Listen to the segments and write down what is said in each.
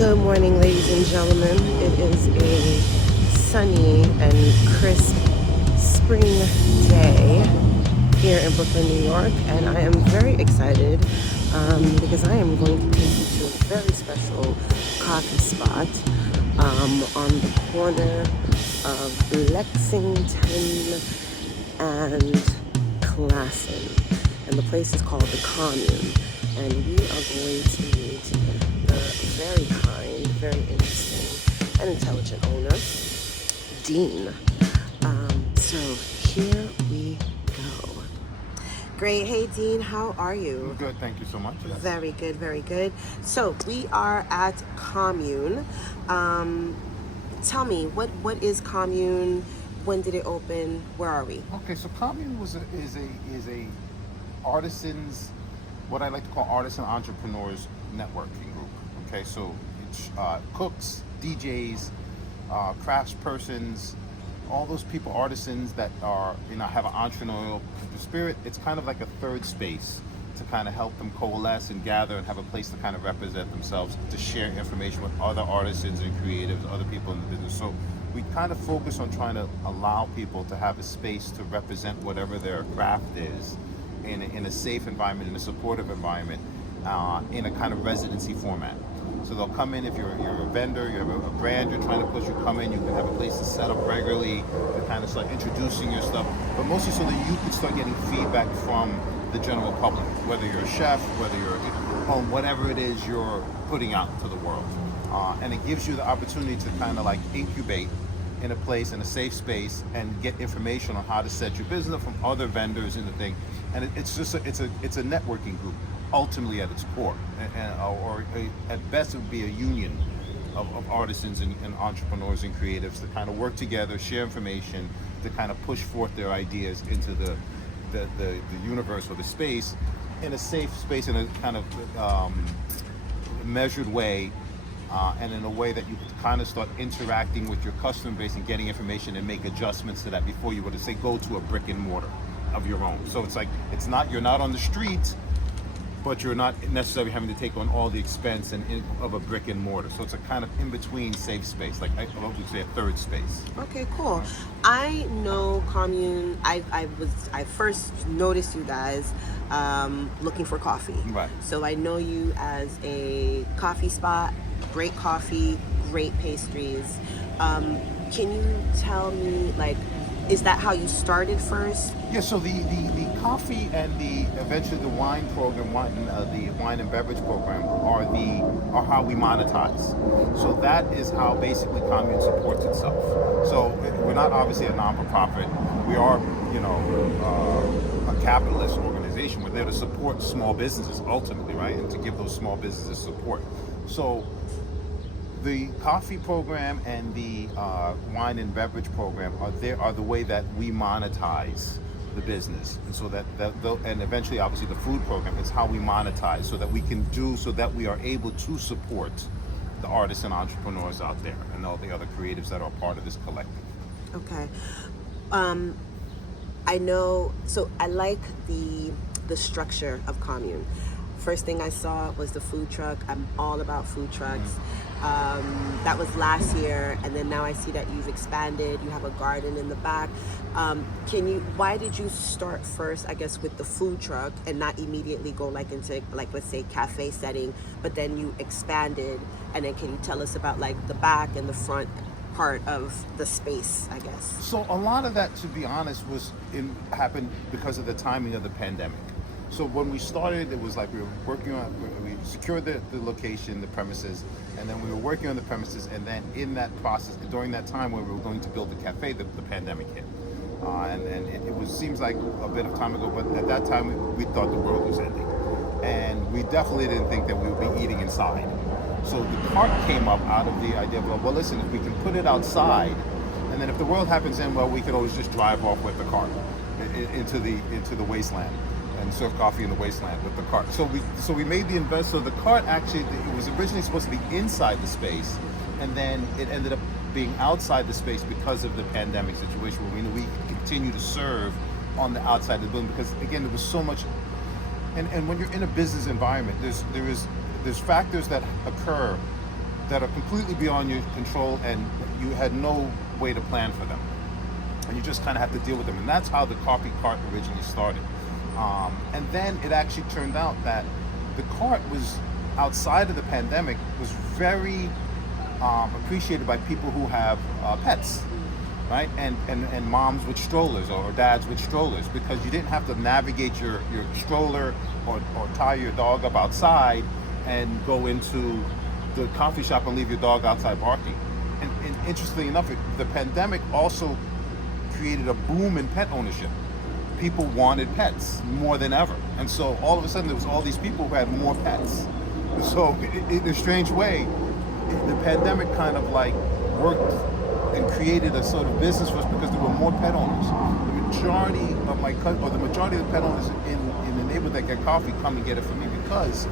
Good morning, ladies and gentlemen. It is a sunny and crisp spring day here in Brooklyn, New York, and I am very excited because I am going to take you to a very special coffee spot on the corner of Lexington and Classen. And the place is called the Commune. And we are going to meet the very kind, very interesting, and intelligent owner, Dean. So here we go. Great. Hey, Dean, how are you? Good, thank you so much. Yes. Very good, very good. So we are at Commune. Tell me, what is Commune? When did it open? Where are we? Okay, so Commune is a artisans, what I like to call artisan entrepreneurs networking group. Okay, so it's cooks, DJs, craftspersons, all those people, artisans that are have an entrepreneurial spirit. It's kind of like a third space to kind of help them coalesce and gather and have a place to kind of represent themselves, to share information with other artisans and creatives, other people in the business. So we kind of focus on trying to allow people to have a space to represent whatever their craft is in a safe environment, in a supportive environment, in a kind of residency format. So they'll come in, if you're a vendor, you have a brand you're trying to push, you come in, you can have a place to set up regularly, to kind of start introducing your stuff, but mostly so that you can start getting feedback from the general public, whether you're a chef, whether you're home, whatever it is you're putting out to the world. And it gives you the opportunity to kind of like incubate in a place, in a safe space, and get information on how to set your business up from other vendors in the thing. And it's just it's a networking group, ultimately at its core, or at best it would be a union of artisans and entrepreneurs and creatives to kind of work together, share information, to kind of push forth their ideas into the universe or the space in a safe space, in a kind of measured way, and in a way that you kind of start interacting with your customer base and getting information and make adjustments to that before you were to say go to a brick and mortar of your own. So it's like you're not on the street, but you're not necessarily having to take on all the expense of a brick and mortar. So it's a kind of in-between safe space, like I would say a third space. Okay, cool. I know Commune. I first noticed you guys looking for coffee. Right. So I know you as a coffee spot, great coffee, great pastries. Can you tell me, like, is that how you started first? Yeah, so the coffee and eventually the wine program, the wine and beverage program are how we monetize. So that is how basically Commune supports itself. So we're not obviously a non-for-profit. We are, a capitalist organization. We're there to support small businesses ultimately, right? And to give those small businesses support. So the coffee program and the wine and beverage program are the way that we monetize the business, and so and eventually, obviously, the food program is how we monetize, so that we are able to support the artists and entrepreneurs out there and all the other creatives that are part of this collective. Okay. I know. So I like the structure of Commune. First thing I saw was the food truck. I'm all about food trucks. That was last year, and then now I see that you've expanded. You have a garden in the back. Why did you start first, I guess, with the food truck and not immediately go into let's say cafe setting, but then you expanded, and then can you tell us about like the back and the front part of the space, I guess? So a lot of that, to be honest, happened because of the timing of the pandemic. So when we started, it was like we secured the location, the premises, and then we were working on the premises, and then in that process, during that time when we were going to build the cafe, the pandemic hit. And it seems like a bit of time ago, but at that time we thought the world was ending. And we definitely didn't think that we would be eating inside. So the cart came up out of the idea of, well, listen, if we can put it outside, and then if the world happens in, well, we could always just drive off with the cart into the wasteland and serve coffee in the wasteland with the cart. So we made the investment. So the cart actually, it was originally supposed to be inside the space, and then it ended up being outside the space because of the pandemic situation, where we continue to serve on the outside of the building, because again, there was so much. And when you're in a business environment, there's factors that occur that are completely beyond your control, and you had no way to plan for them, and you just kind of have to deal with them. And that's how the coffee cart originally started. And then it actually turned out that the cart was, outside of the pandemic, was very appreciated by people who have pets, right? And moms with strollers, or dads with strollers, because you didn't have to navigate your stroller, or tie your dog up outside and go into the coffee shop and leave your dog outside barking. And interestingly enough, the pandemic also created a boom in pet ownership. People wanted pets more than ever, and so all of a sudden there was all these people who had more pets. So in a strange way, the pandemic kind of like worked and created a sort of business for us, because there were more pet owners. The majority of the majority of the pet owners in the neighborhood that get coffee come and get it from me, because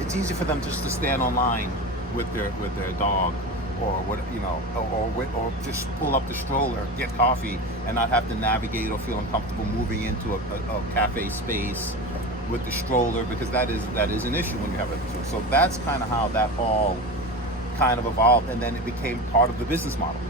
it's easy for them just to stand online with their dog, or what, or just pull up the stroller, get coffee, and not have to navigate or feel uncomfortable moving into a cafe space with the stroller, because that is an issue when you have it. So that's kind of how that all kind of evolved, and then it became part of the business model.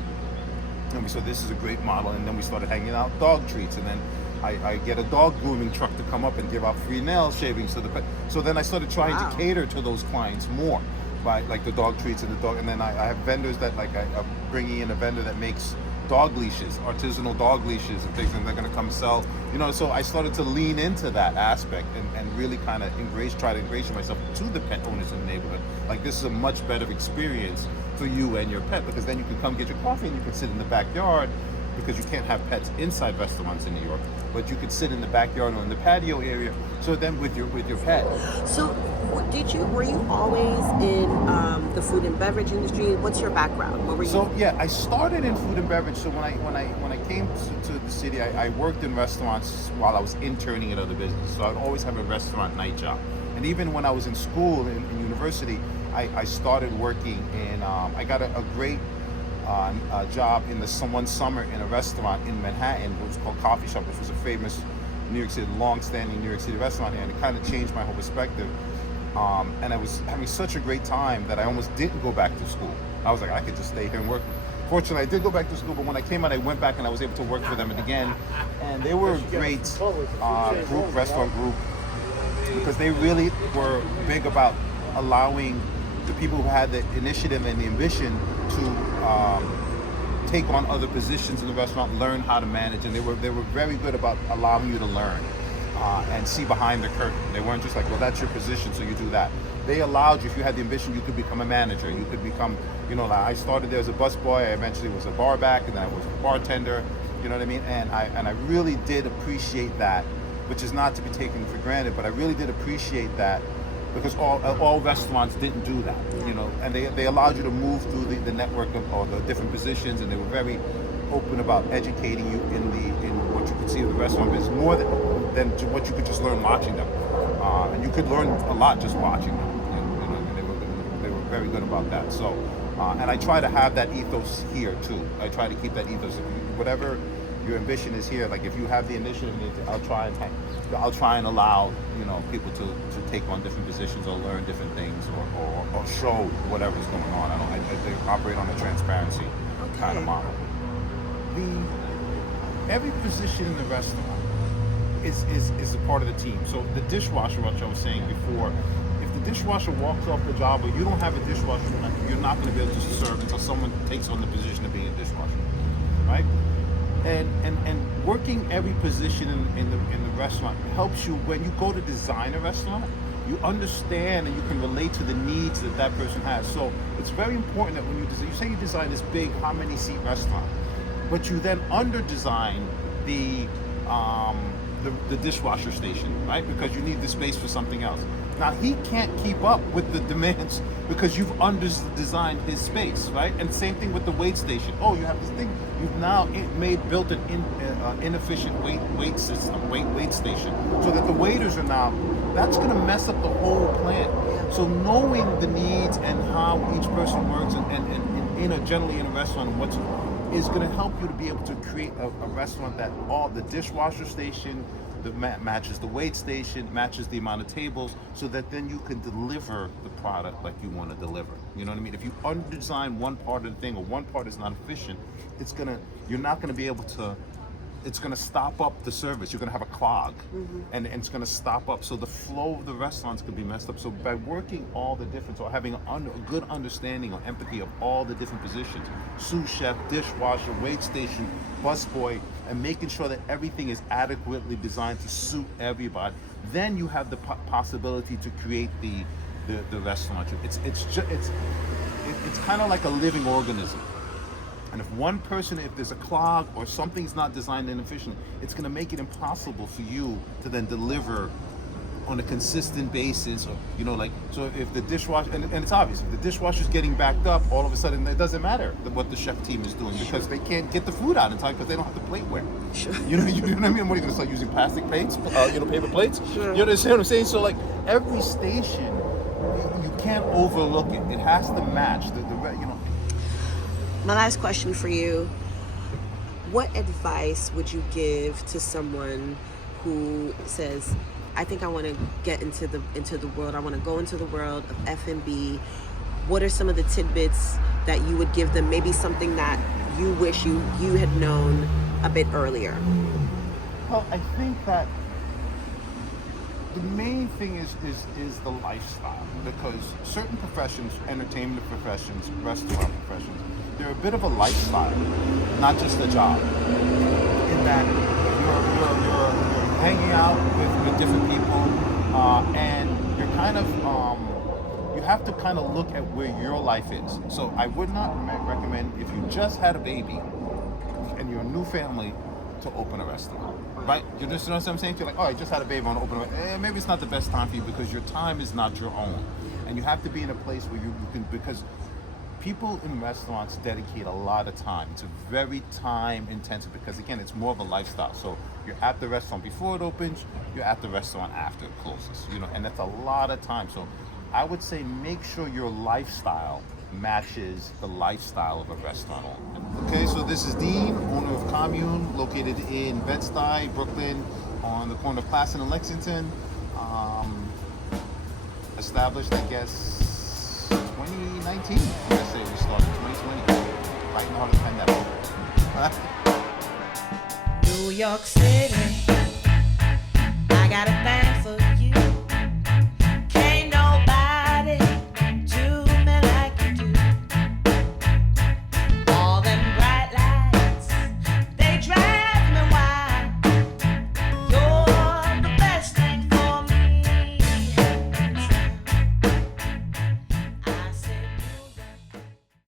And we said, this is a great model, and then we started hanging out dog treats, and then I get a dog grooming truck to come up and give out free nail shavings to the pet. So then I started trying to cater to those clients more, by like the dog treats and the dog. And then I have vendors that, like, I'm bringing in a vendor that makes dog leashes, artisanal dog leashes and things, and they're going to come sell. So I started to lean into that aspect, and really kind of try to ingratiate myself to the pet owners in the neighborhood. Like, this is a much better experience for you and your pet, because then you can come get your coffee and you can sit in the backyard, because you can't have pets inside restaurants in New York, but you could sit in the backyard or in the patio area. So then with your pet. So were you always in the food and beverage industry? What's your background? What were you? So yeah, I started in food and beverage. So when I came to the city, I worked in restaurants while I was interning at other businesses. So I'd always have a restaurant night job. And even when I was in school, in university, I started working in, I got a great job in one summer in a restaurant in Manhattan, which was called Coffee Shop, which was a famous New York City, long-standing New York City restaurant here, and it kind of changed my whole perspective. And I was having such a great time that I almost didn't go back to school. I was like, I could just stay here and work. Fortunately, I did go back to school, but when I came out, I went back and I was able to work for them again. And they were a great restaurant group, because they really were big about allowing the people who had the initiative and the ambition to take on other positions in the restaurant, learn how to manage, and they were very good about allowing you to learn and see behind the curtain. They weren't just like, well, that's your position, so you do that. They allowed you, if you had the ambition, you could become a manager. You could become, like I started there as a busboy. I eventually was a bar back, and then I was a bartender. You know what I mean? And I really did appreciate that, which is not to be taken for granted, but I really did appreciate that, because all restaurants didn't do that, and they allowed you to move through the network of all the different positions, and they were very open about educating you in what you could see of the restaurant business, more than what you could just learn watching them, and you could learn a lot just watching them. They were very good about that. So, and I try to have that ethos here too. I try to keep that ethos. Whatever your ambition is here, like if you have the initiative, I'll try and allow people to take on different positions or learn different things or show whatever's going on. I operate on a transparency kind of model. Every position in the restaurant is a part of the team. So the dishwasher, which I was saying before, if the dishwasher walks off the job or you don't have a dishwasher, you're not going to be able to serve until someone takes on the position of being a dishwasher, right? And working every position in the restaurant helps you when you go to design a restaurant. You understand and you can relate to the needs that person has. So it's very important that when you say you design this big, how many seat restaurant, but you then under design the dishwasher station, right? Because you need the space for something else. Now he can't keep up with the demands because you've under-designed his space, right? And same thing with the wait station. Oh, you have this thing. You've now built an inefficient wait system, wait station, so that the waiters are now. That's going to mess up the whole plan. So knowing the needs and how each person works, and generally in a restaurant, is going to help you to be able to create a restaurant that all the dishwasher station, that matches the wait station, matches the amount of tables, so that then you can deliver the product like you want to deliver. You know what I mean? If you underdesign one part of the thing, or one part is not efficient, you're not gonna be able to. It's going to stop up the service. You're going to have a clog, and it's going to stop up. So the flow of the restaurants could be messed up. So by working all the different, or having a good understanding or empathy of all the different positions, sous chef, dishwasher, wait station, busboy, and making sure that everything is adequately designed to suit everybody, then you have the possibility to create the restaurant. It's kind of like a living organism. And if there's a clog or something's not designed and efficient, it's going to make it impossible for you to then deliver on a consistent basis. Or, so if the dishwasher, and it's obvious, if the dishwasher's getting backed up, all of a sudden it doesn't matter what the chef team is doing, because they can't get the food out in time because they don't have the plateware. Sure. You know what I mean? What are you going to start using plastic plates? Paper plates? Sure. You understand what I'm saying? So every station, you can't overlook it. It has to match My last question for you: what advice would you give to someone who says, "I think I want to get into the world. I want to go into the world of F&B." What are some of the tidbits that you would give them? Maybe something that you wish you had known a bit earlier. Well, I think that the main thing is the lifestyle, because certain professions, entertainment professions, restaurant professions, they're a bit of a lifestyle, not just a job. In that you're hanging out with different people, and you're kind of you have to kind of look at where your life is. So I would not recommend, if you just had a baby and you're a new family, to open a restaurant. Right? You just know what I'm saying? You're like, oh, I just had a baby, I want to open a restaurant. Maybe it's not the best time for you, because your time is not your own. And you have to be in a place where you can, because people in restaurants dedicate a lot of time. It's a very time intensive, because again, it's more of a lifestyle. So you're at the restaurant before it opens, you're at the restaurant after it closes, and that's a lot of time. So I would say make sure your lifestyle matches the lifestyle of a restaurant owner. Okay, so this is Dean, owner of Commune, located in Bed-Stuy, Brooklyn, on the corner of Classen and Lexington. Established, I guess, 2019. I guess we started 2020, right in the heart of the pandemic. New York City, I got a thing for